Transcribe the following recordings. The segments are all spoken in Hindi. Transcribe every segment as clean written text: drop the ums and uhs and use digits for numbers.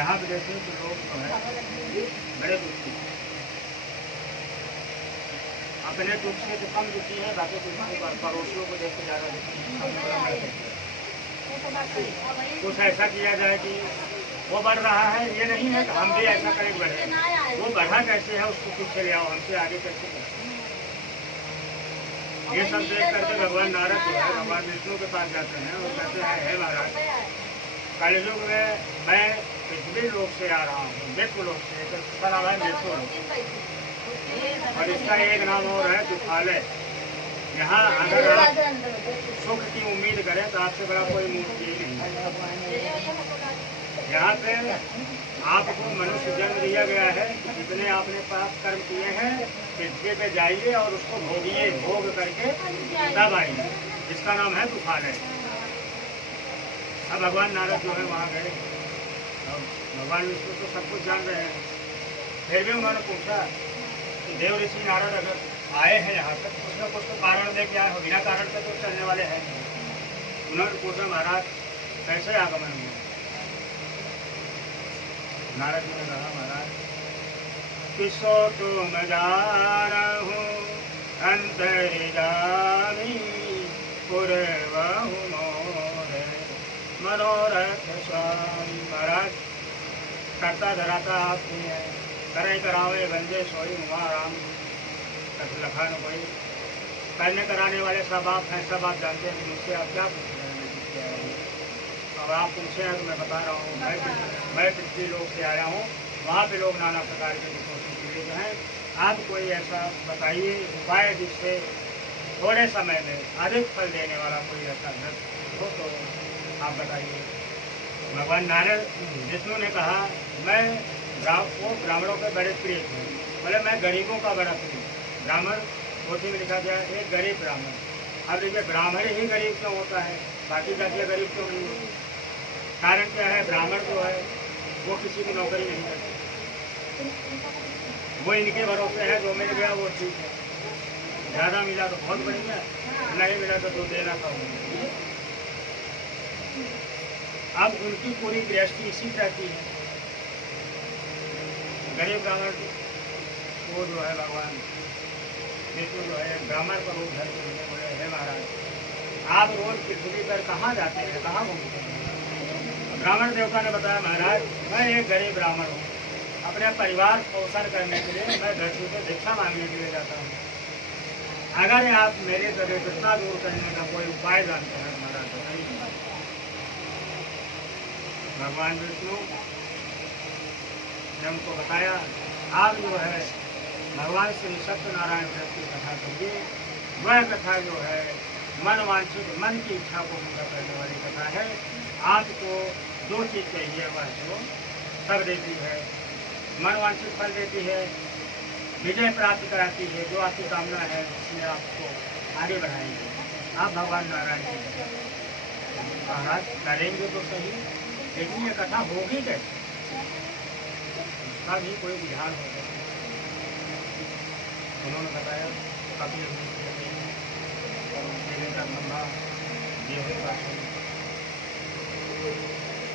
यहाँ पे देखें तो लोग जो है बड़े दुखी हैं, अपने दुख से तो कम दुखी है, बाकी पड़ोसियों को देख के ज़्यादा दुखी है। कुछ ऐसा किया जाए कि वो बढ़ रहा है, ये नहीं है कि हम भी ऐसा करें बढ़े, वो बढ़ा कैसे है उसको पीछे ले आओ, हमसे आगे कैसे बढ़े। ये सब देख करके भगवान नारद जो है भगवान विष्णु के पास जाते हैं और कहते हैं हे महाराज, कलयुग में मैं पृथ्वी लोक से आ रहा हूँ, मृत्यु लोक से, इसका नाम है मृत्यु लोक और इसका एक नाम और है दुखालय। यहाँ अगर आप सुख की उम्मीद करें तो आपसे बड़ा कोई मूर्ति नहीं है। यहाँ पे आपको मनुष्य जन्म दिया गया है, जितने आपने पाप कर्म किए हैं पृथ्वी पे जाइए और उसको भोगिए, भोग करके तब आइए, इसका नाम है दुखालय। अब भगवान नारद जो है वहाँ गए, अब भगवान विष्णु तो सब कुछ जान रहे हैं, फिर भी उन्होंने पूछा कि देव ऋषि नारद अगर आए हैं यहाँ तक कुछ न कुछ तो कारण लेके आए हो, बिना कारण से तो चलने वाले हैं नहीं। उन्होंने पूछा महाराज कैसे आगमन हुआ? नारद जी ने कहा महाराज किसो तुम जानहु अंतर्यामी पूर्वहु मोरे मनोरथ स्वामी। महाराज करता धराता आप ही है, करे करावे बंदे सोई उमा राम लखा न कोई। करने कराने वाले सब आप हैं, सब आप जानते हैं कि मुझसे आप क्या पूछ रहे हैं। अब आप पूछे हैं तो मैं बता रहा हूँ, मैं पृथ्वी लोक से आया हूँ, वहाँ पे लोग नाना प्रकार के दुखों से पीड़ित हैं। आप कोई ऐसा बताइए उपाय जिससे थोड़े समय में अधिक फल देने वाला कोई ऐसा व्रत हो तो आप बताइए। भगवान नारद विष्णु ने कहा मैं वो ब्राह्मणों के बड़े प्रिय थे, बोले मैं गरीबों का बड़ा प्रिय। ब्राह्मण पोथी में लिखा गया एक गरीब ब्राह्मण। अब देखिए ब्राह्मण ही गरीब क्यों होता है, बाकी जातियाँ गरीब क्यों नहीं होती? कारण क्या है? ब्राह्मण जो है वो किसी की नौकरी नहीं करते, वो इनके भरोसे है, जो मिल गया वो ठीक है, ज़्यादा मिला तो बहुत बढ़िया, नहीं मिला तो देना था। अब उनकी पूरी गृहस्थी इसी तरह की है। गरीब ब्राह्मण वो जो है भगवान विष्णु जो है ब्राह्मण पर वो घर के लिए बोले हे महाराज आप रोज पृथ्वी पर कहाँ जाते हैं, कहाँ घूमते हैं? ब्राह्मण देवता ने बताया महाराज मैं एक गरीब ब्राह्मण हूँ, अपने परिवार पोषण करने के लिए मैं धरती से भिक्षा मांगने के लिए जाता हूँ। अगर आप मेरे दरिद्रता दूर करने का कोई उपाय जानते हैं महाराज बताइए। भगवान विष्णु ने उनको बताया आप जो है भगवान श्री सत्यनारायण व्रत की कथा करिए। वह कथा जो है मन वांछित मन की इच्छा को पूरा करने वाली कथा है। आपको जो चीज़ चाहिए वह जो सब देती है, मन वांछित फल देती है, विजय प्राप्त कराती है, जो आपकी कामना है उसमें आपको आगे बढ़ाएंगे। आप भगवान नारायण की महाराज करेंगे तो सही, लेकिन ये कथा होगी कैसे, उसका भी कोई विधान होगा। उन्होंने बताया कपिल का खंभा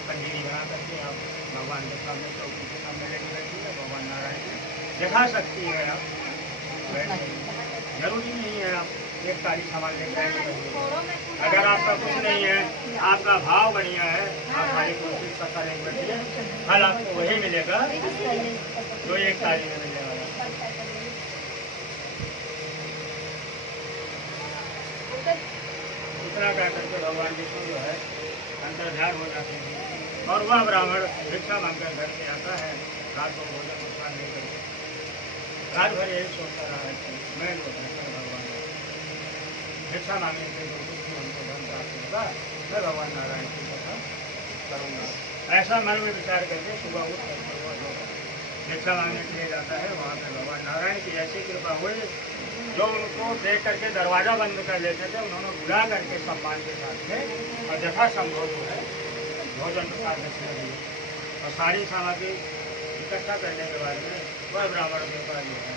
पंजीरी बना करके आप भगवान के सामने चौकी के सामने लेके बैठी है, भगवान नारायण की दिखा सकती है। आप जरूरी नहीं है आप एक सारी सामान लेकर आएंगे। अगर आपका कुछ नहीं है, आपका भाव बढ़िया है, आप सारी कोशिश करता लेकर बैठिए, फल आपको वही मिलेगा जो एक सारी में मिलेगा। इतना कह करके भगवान विष्णु जो है अंतर्ध्यान हो जाते हैं और वह ब्राह्मण भिक्षा मांगकर घर से आता है। रात को भोजन नुकसान नहीं करते, रात भर यही सोचता रहा है कि मैं जो है भगवान भिक्षा मांगने के जो कुछ हमको धन प्राप्त होगा मैं भगवान नारायण की कथा करूँगा। ऐसा मन में विचार करके सुबह उठ करके वो जो भिक्षा मांगने के लिए जाता है, वहाँ पर भगवान नारायण की ऐसी कृपा हुई जो उनको देख करके दरवाज़ा बंद कर लेते थे, उन्होंने बुला करके सम्मान के साथ में और यथा संभव जो है भोजन प्रसाद दक्षिणा दी और सारी सामग्री इकट्ठा करने के बाद में वह ब्राह्मण के पास जो है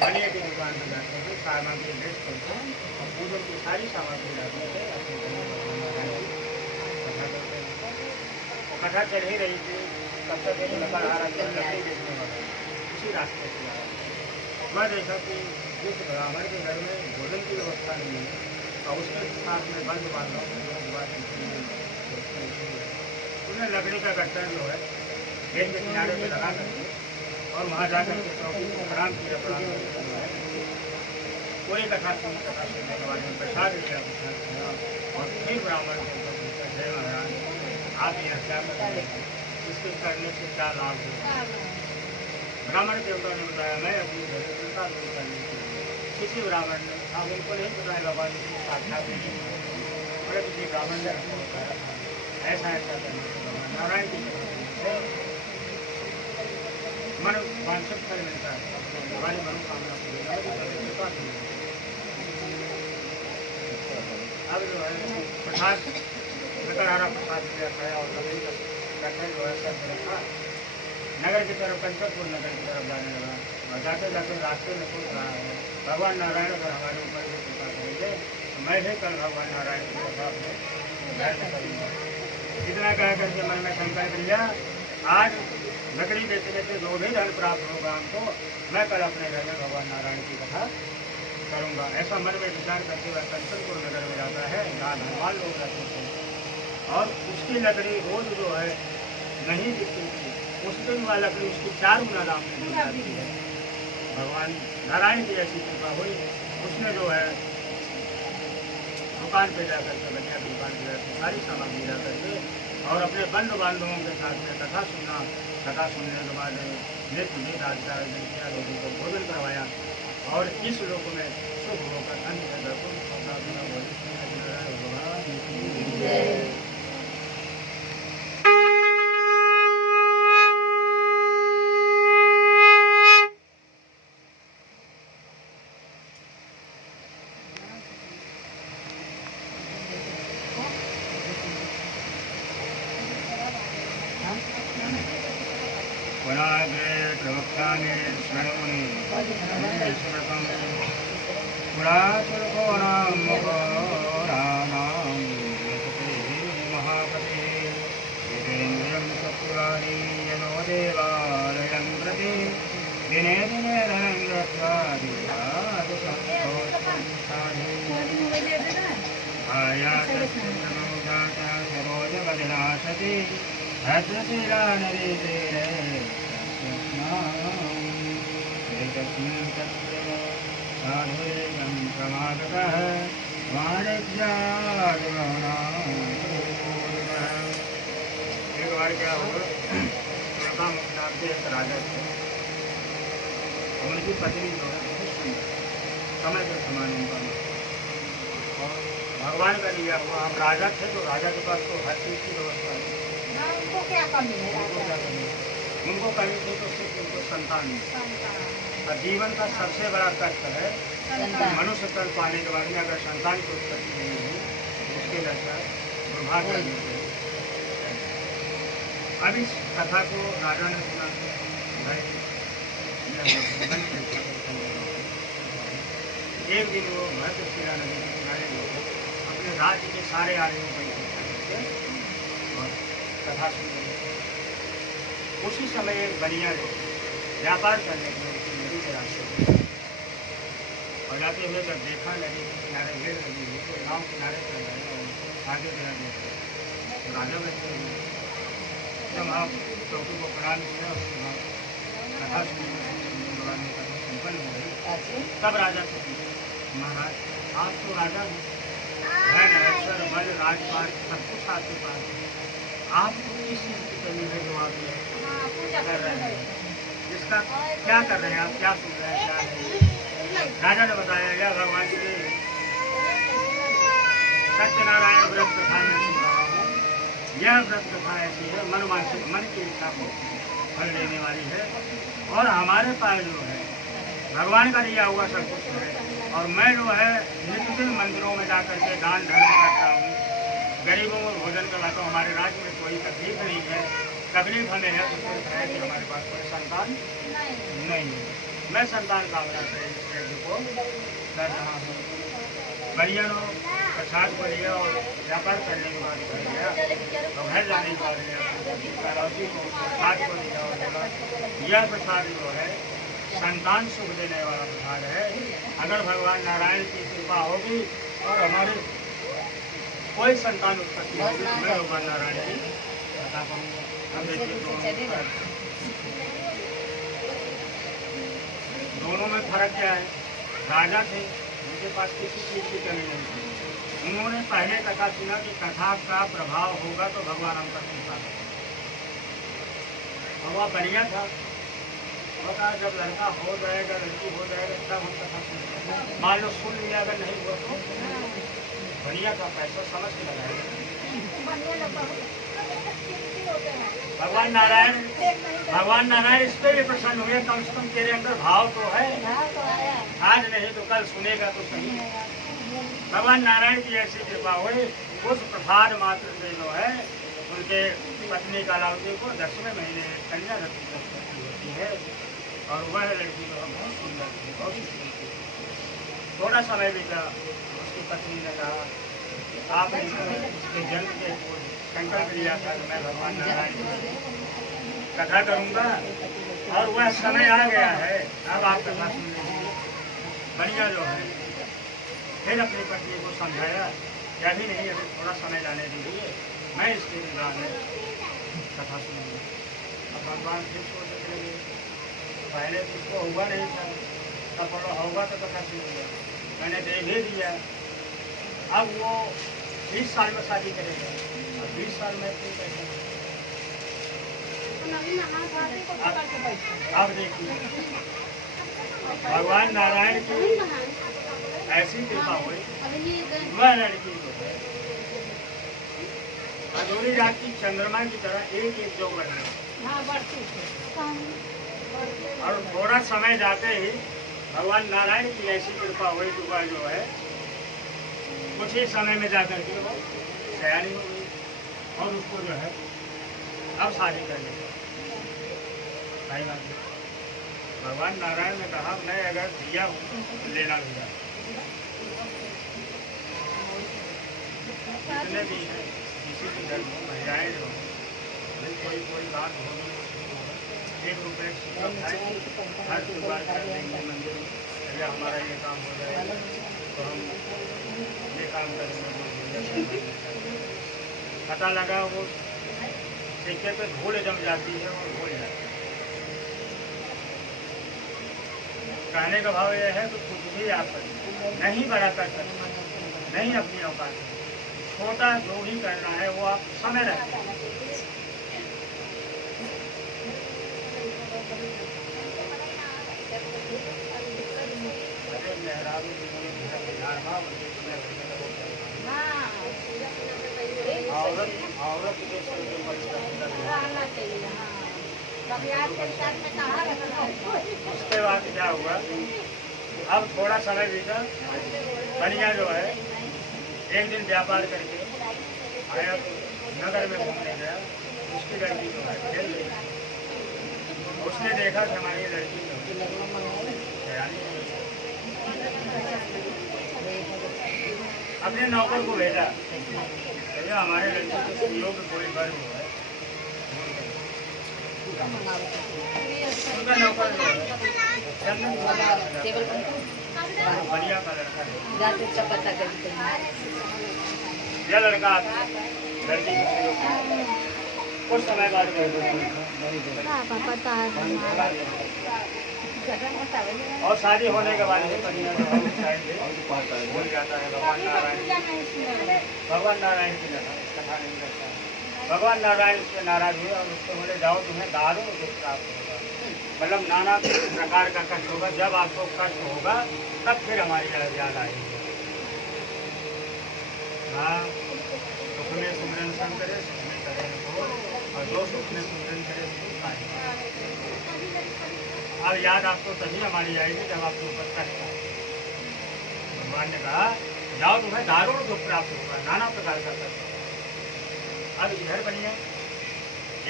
बनिए की दुकान पर जाते थे, सामग्री बेच करके और पूजन की सारी सामग्री लाते थे, अपने कथा करते हैं। कथा चल ही रही थी, तब तक एक लकड़हारा जो लकड़ी बेचने वाला उसी रास्ते से आया। मैं देखा कि जिस ब्राह्मण के घर में भोजन की व्यवस्था नहीं है और उसके साथ में बंद बांधव उन्हें लकड़ी का गट्टा जो है गेट के किनारे पे लगा करके और वहाँ जाकर के चौकी को खराब किया कोई कथा सुनने के बाद में प्रसाद लिया और फिर ब्राह्मण को पूछा, जय महाराज आप यहाँ क्या कर रहे हैं, इसके करने से क्या लाभ होगा। ब्राह्मण देवता ने बताया, मैं अपनी दरिद्रता दूर करने के लिए किसी ब्राह्मण ने आप उनको नहीं बताया भगवान की साक्षात नहीं बड़े किसी ब्राह्मण ने बताया ऐसा ऐसा करने से भगवान नारायण जी मन वांछित फल मिलता है, हमारी मनोकामना पूरी अब जो है प्रसाद लकड़हारा प्रसाद लिया खाया और लकड़ी का गट्ठा जो है सब रखा नगर की तरफ कंचकपुर नगर की तरफ जाने लगा और जाते जाते रास्ते में सोच रहा है भगवान नारायण अगर हमारे ऊपर भी कृपा करेंगे तो मैं भी कल भगवान नारायण की कथा में धर्म करूँगा। इतना कह करके मन में संकल्प लिया, आज लकड़ी बेचने से जो भी धन प्राप्त होगा हमको मैं कल अपने घर में भगवान नारायण की कथा करूँगा। ऐसा मन में विचार करके वह कंचनपुर नगर में जाता है जहाँ धनवान लोग रहते थे और उसकी लकड़ी रोज जो है नहीं बिकती थी, उस दिन वह लकड़ी उसकी 4 गुना दाम में दी जाती है। भगवान नारायण की ऐसी कृपा हुई, उसने जो है दुकान पे जाकर के बनिया की दुकान पे जाकर सारी सामग्री ला करके और अपने बंधु बांधवों के साथ में कथा सुनना, कथा सुनने के बाद नित्य गीत आचार किया, लोगों को भोजन करवाया और इस लोक में शुभ होकर अंत में पुराग्रे प्रवक्तानि शृणुनि स्मृतं पुराचुरघोरां मघोराणां महापते जितेन्द्रियं चतुरानि यनो देवालयं प्रति दिने दिने धनं दत्त्वा सरोजमधिनाशति भद्रशीला नदी तीरे एकस्मिन् तत्र साधुर्यं प्रमादकः एक बार क्या हुआ, एक राजा थे, उनकी पत्नी जो है बहुत सुंदर, समय के समान उनका और भगवान का लिया हुआ। आप राजा थे तो राजा के पास तो हर चीज की व्यवस्था है, उनको क्या कमी है, उनको कमी थी तो सिर्फ उनको संतान नहीं। और जीवन का सबसे बड़ा कष्ट है मनुष्य तन पाने के बाद में अगर संतान की उत्पत्ति नहीं हुई उसके लक्षण दुर्भाग्य करने चाहिए। अब इस कथा को राजा ने सुना, एक दिन वो भद्रशिला नदी के किनारे अपने राज्य के सारे आदमियों को और कथा सुन रहे। उसी समय एक बनिया जो व्यापार करने के लिए नदी के रास्ते और जाते हुए जब देखा नदी के किनारे भीड़ लगी हुई तो गाँव किनारे चल रहे और आगे बढ़ा देखा तो राजा बैठे हुए। जब आप चौकी को प्रणाम किया उसके बाद कथा सुनने संपन्न हो गई, तब राजा से पूछा, महाराज आप तो राजा हैं, बल राजपाट सब कुछ आपके पास है, आपको किस चीज की कमी है जो आप कर रहे हैं, इसका क्या कर रहे हैं आप, क्या सुन रहे हैं, क्या नहीं। राजा ने बताया, यह भगवान श्री सत्यनारायण व्रत कथा में सुन रहा हूँ। यह व्रत कथा ऐसी है मन की इच्छा को फल देने वाली है और हमारे पास जो है भगवान का दिया हुआ सब कुछ है और मैं जो है नित्य दिन मंदिरों में जाकर के दान धर्म करता हूँ, गरीबों को भोजन करवाता हूँ। हमारे राज्य में कोई तकलीफ नहीं है, तकलीफ हमें है तो सिर्फ है कि हमारे पास कोई संतान नहीं है। मैं संतान कामना से इस यज्ञ को कर रहा हूँ। बढ़िया प्रसाद को लिया और व्यापार करने के बाद घर गया तो घर जाने के बाद कालौती को प्रसाद को दिया और बोला यह प्रसाद जो है संतान सुख देने वाला प्रसाद है। अगर भगवान नारायण की कृपा होगी और हमारे कोई संतान उत्पत्ति होगी तो मैं भगवान नारायण की कथा करूँगा। हम देखिए दोनों में फर्क क्या है। राजा थे उनके पास किसी चीज़ की कमी नहीं थी। उन्होंने पहले कथा सुना कि कथा का प्रभाव होगा तो भगवान हम पर कृपा करेंगे। और वह बढ़िया था, बता जब लड़का हो जाएगा लड़की हो जाएगा तब हम कथा सुनेंगे। मान लो सुन लिया अगर नहीं हुआ तो बढ़िया था, पैसा समझ के लगाएगा। भगवान नारायण इस पे भी प्रसन्न हुए, कम से कम तेरे अंदर भाव तो है, आज नहीं तो कल सुनेगा तो सही। भगवान नारायण की ऐसी कृपा हुई, उस प्रसाद मात्र से जो है उनके पत्नी कालावती को 10वें महीने कन्या रत्न होती है और वह लड़की जो है बहुत सुंदर थी, बहुत सुंदर थी। थोड़ा समय बीता, उसकी पत्नी ने कहा आपने इसके जन्म के संकल्प लिया था कि मैं भगवान नारायण की कथा करूँगा और वह समय आ गया है, अब आप कथा सुन लीजिए। बढ़िया जो है फिर अपनी पत्नी को समझाया क्या भी नहीं, अभी थोड़ा समय जाने दीजिए, मैं इसके विवाह में कथा सुनूंगा। अब भगवान फिर सोचने लगे, पहले तो इसको हुआ नहीं था, तब बोलो होगा तो कथा सुनूंगा, मैंने दे भी दिया। अब वो 20 साल में शादी करेगा और 20 साल में क्यों कैसे। अब देखिए भगवान नारायण की ऐसी कृपा हुई, वह लड़की जो है अधूरी रात की चंद्रमा की तरह एक एक जो बढ़ने और थोड़ा समय जाते ही भगवान नारायण की ऐसी कृपा हुई कि वह जो है कुछ ही समय में जाकर के वो तैयारी हो गई और उसको जो है अब शादी करने का भगवान नारायण ने कहा मैं अगर दिया हूँ तो लेना भी है। जितने भी हैं किसी भी घर में महिलाएँ जो कोई बात होगी 1 रुपये हर शुरुआत कर देंगे मंदिर में, या हमारा ये काम हो जाएगा तो हम ये काम करेंगे। पता लगा वो सिक्के पे धूल जम जाती है और भूल जाती है। कहने का भाव यह है तो कुछ भी आप नहीं बड़ा कर सकते, नहीं अपनी औकात, छोटा जो भी करना है वो आप समय रखें। औरत उसके बाद क्या हुआ, अब थोड़ा समय बीता, बढ़िया जो है एक दिन व्यापार करके आया नगर में घूमने गया, उसकी लड़की जो है खेल गई। उसने देखा कि हमारी लड़की अपने नौकर को भेजा, भैया हमारे लड़की के सहयोग में कोई गर्व है। उनका नौकर बढ़िया का लड़का है, यह लड़का लड़की के सहयोग कुछ समय बाद और शादी होने के बाद भूल जाता है भगवान नारायण की कथा नहीं करता है। भगवान नारायण से नाराज हुए और उसको बोले जाओ तुम्हें दारुण दुख प्राप्त होगा, मतलब नाना प्रकार का कष्ट होगा, जब आपको कष्ट होगा तब फिर हमारी याद आएगी। हाँ सुख में सुमरन संग करे, सुख में करे हो, और जो सुख में सुमरन करे सुख पाए। अब याद आपको तभी हमारी आएगी जब आपको ऊपर कष्ट आए। भगवान ने कहा जाओ तुम्हें दारुण दुख प्राप्त होगा, नाना प्रकार का कष्ट होगा। अब इधर बनिए,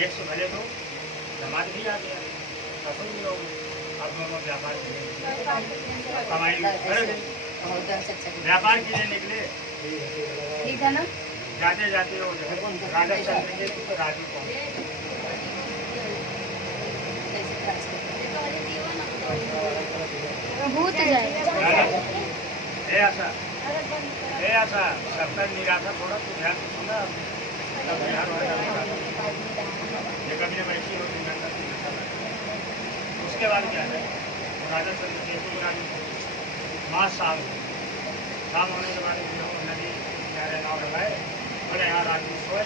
एक से भले तो समाज भी आ गया, ससुर भी हो गए, अब दोनों व्यापार करेंगे, कमाएंगे, व्यापार के लिए निकले। ठीक है ना, जाते जाते वो राजा चल देंगे तो राजू पहुँचे। ऐसा सबका निराशा थोड़ा तो ध्यान से सुना तब बिहार वाला ये कभी बैठी होती उसके बाद क्या है राजा चंद्र मास शाम होने के बाद नदी किनारे नाव लगाए बोले यहाँ आदमी सोए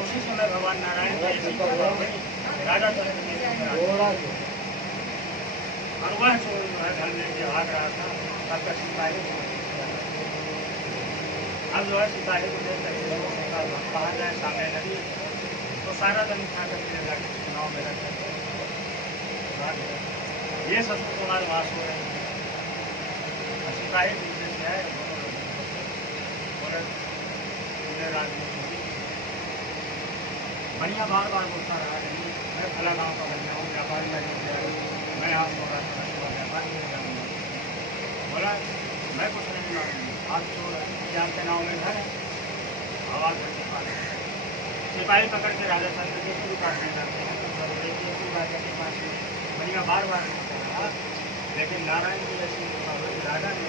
उसी समय भगवान नारायण राजा चंद्र और वह चोर जो है धन लेके भाग रहा था तब तक सिपाही अब जो है सिपाही को देख करके कहा जाए सामने नदी तो सारा धन उठा करके नाव में रख करके ये सब कुमार वहाँ सो रहे हैं सिपाही दूसरे से है बढ़िया बार बार बोलता रहा नहीं मैं भला गाँव का बन जाऊँ व्यापारी में मैं आप बोला मैं कुछ नहीं मांगूंगा आप चोर आपके नाव में घर है आवाज सिपाही पकड़ के राजा चंद्र के शुरू काटने जाते हैं राजा के पास बढ़िया बार बार रहा लेकिन नारायण की ऐसी राजा ने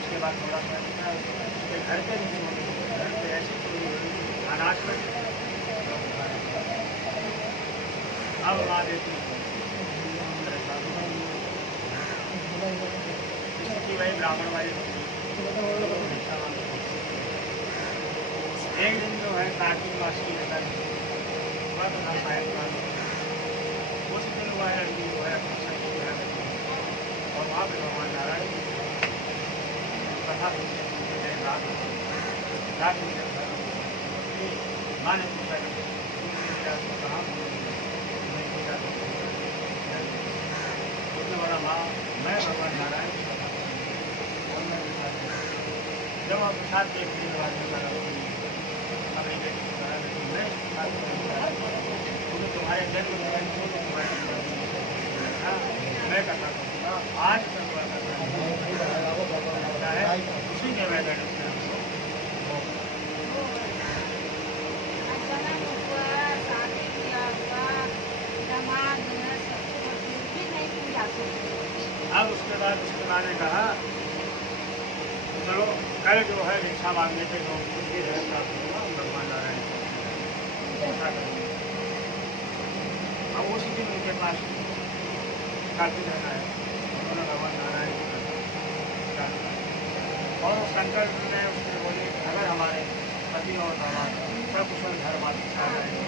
उसके बाद थोड़ा सा घर पे ऐसी अनाज पर अब वहाँ देती स्थिति वही ब्राह्मण वाली एक दिन जो है कार्तिक मास की सायंकाल उस दिन हुआ है जो है और वहाँ पर भगवान नारायण कथा माँ ने पूछा उसने बोला माँ मैं भगवान नारायण जब आप साथ के तुम्हारे जन्म मैं कथा करूँगा आज उसी के मैदान अब उसके बाद उसके माँ ने कहा चलो कल जो है भिक्षा मांगने के जो प्राप्त होगा भगवान नारायण अब उसी दिन उनके पास काफी रहना है उन्होंने भगवान नारायण और शंकर ने उससे बोले अगर हमारे पति और दामाद सकुशल घर वाले आ रहे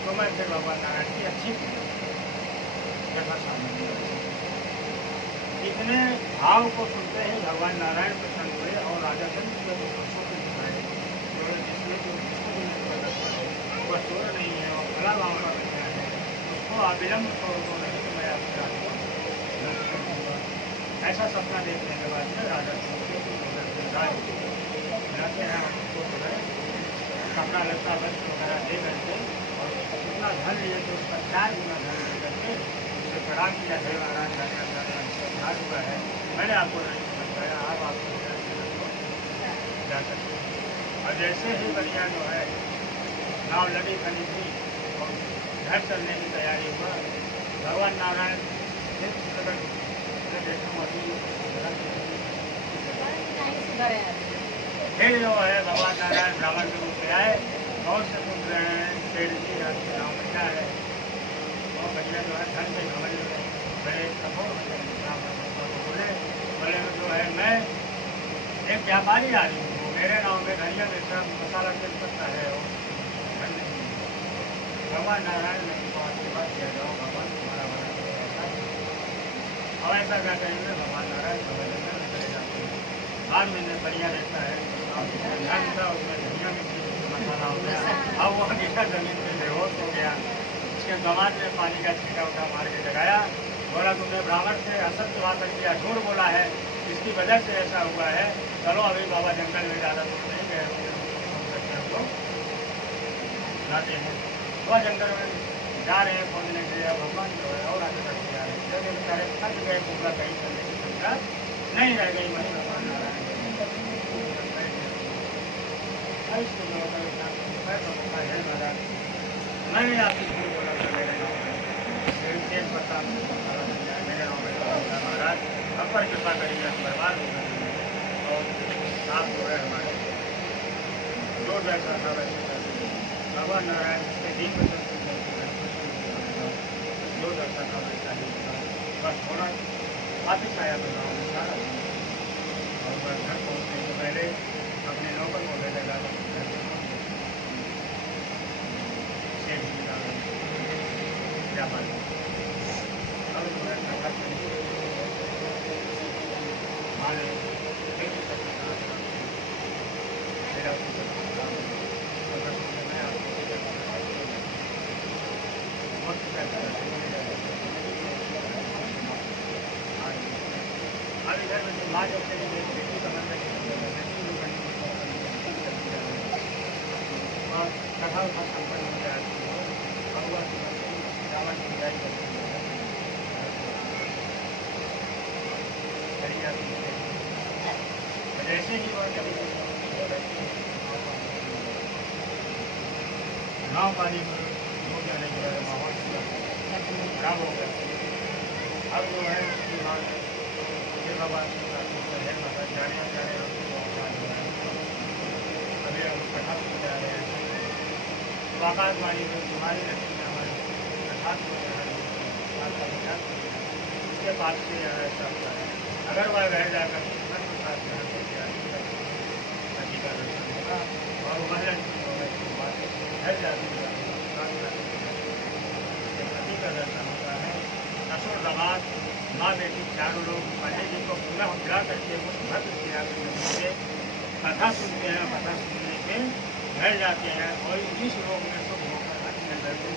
तो मैं फिर भगवान नारायण की अच्छी कथा शामिल इतने भाव को सुनते ही भगवान नारायण प्रसन्न हुए और राजा चंद्र के पुरुषों को दिखाए जिसमें जो वह चोर नहीं है और भला गाँव का बच्चा है उसको अविलंब चोर को नहीं तो मैं आपके ऐसा सपना देखने के बाद में राजा कपड़ा लत्ता वस्त्र वगैरह दे करके और जितना धन लिए तो उसका 4 गुना धन दे करके उसे प्रणाम किया है महाराज राजा हुआ है मैंने आपको नहीं बताया आप आपको जा सकते और जैसे ही बढ़िया जो है नाव लगी खड़ी थी और घर चलने की तैयारी हुआ भगवान नारायण फिर जो है भगवान नारायण ब्राह्मण के रूप में आए और समुद्र पेड़ की नाव में क्या है और बढ़िया जो है धन से समझ बड़े बोले जो है मैं एक व्यापारी आदमी हूँ मेरे गाँव में धनिया मिर्चा मसाला तेज पत्ता है भगवान नारायण ने आशीर्वाद किया जाओ भगवान तुम्हारा बना और ऐसा क्या करेंगे भगवान नारायण चले जाते हैं बाद में बढ़िया रहता है उसमें धनिया मिर्ची मसाला हो गया अब वो गिरा जमीन में बेहोश हो गया उसके गंवार ने पानी का छींटा उठा मार के जगाया बोला तुमने ब्राह्मण से असत्य बात किया झूठ बोला है इसकी वजह से ऐसा हुआ है चलो अभी बाबा जंगल में ज़्यादा दूर नहीं गए जाते हैं वह जंगल में जा रहे हैं खोजने के लिए भगवान जो है और आगे बढ़ते जा रहे हैं थक गए पूरा कहीं चलने की संख्या नहीं रह गई इसको होकर मैं कहूँगा है महाराज, मैंने आपकी शुरू बोला था मेरे गाँव में तेज पत्ता मेरे गाँव में महाराज, अब पर कृपा करिए, हम बर्बाद हो गए और आप जो है हमारे जो जैसा था वैसे भगवान नारायण के दिन में जो जैसा था वैसा ही बस होना वापिस आया मैं गाँव में सारा और बस घर पहुँचने से पहले अपने नौकर को ले लगा क्या बात है अब जो है माने मेरा अब इधर में जो माँ जब से बेटी का मन में और कथा उठा संपन्न हो जाए भगवान रावण की विदाई करते जैसे ही वह गाँव पानी में हो जाने के बाद माहौल खराब हो गया। अब जो है उसकी माँ फिर भगवान है माता जाने अभी हम कथा सुन जा रहे हैं तो आकाशवाणी में तुम्हारी लक्ष्मी हमारे कथा सुन रहे हैं उसके पास से ऐसा होता है अगर वह रह जाकर नदी का दर्शन होगा और महिला घर जाती है नदी का दर्शन होता है। ससुर दामाद माँ बेटी चारों लोग पंडित जी को पुनः बुला करके उस भक्त क्रिया से कथा सुनते हैं। कथा सुनने के घर जाते हैं और इस रोग में सुख होकर अपने घर को